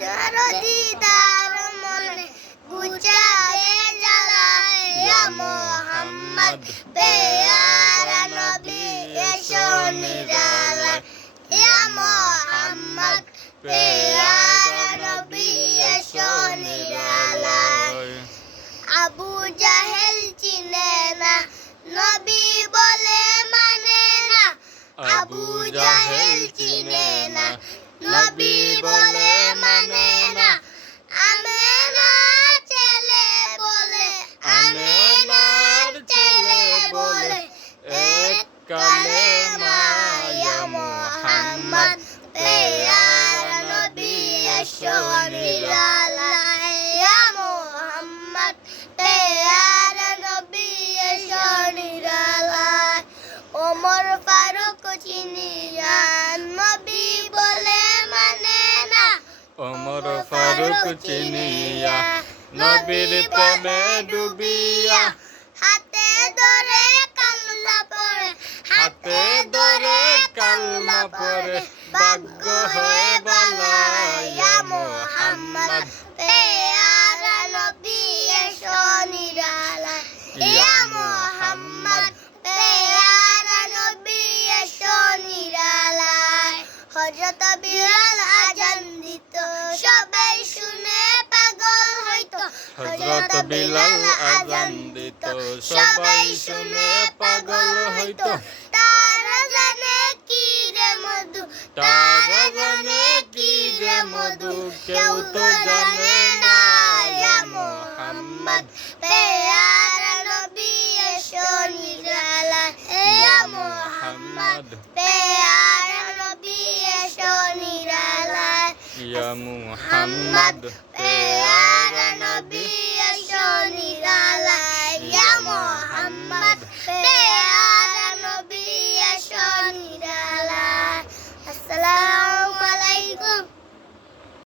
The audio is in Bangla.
তোমার দিদার মনে গুচাবে জ্বালা ইয়া মোহাম্মদ। পেয়ারা নবী এসো নিরালা ইয়া মোহাম্মদ। পেয়ারা নবী এসো নিরালা আবু নবী নবী বলে মানে না। ওমর ফারুক চিনিয়া নবীর প্রেমে ডুবিয়া। হাতে ধরে কালমা পরে হাতে ধরে কালমা পরে ভাগ্য হয়ে বালায়া হযরত বিলাল আজান দিত সবাই শুনে পাগল হইতো। হযরত বিলাল আজান দিত সবাই শুনে পাগল হইতো। তারা জানে কি রে মধু। তারা জানে কি রে মধু। কেউ তো জানে মুহাম্মদ পেয়ারা নবী এসো নিরালা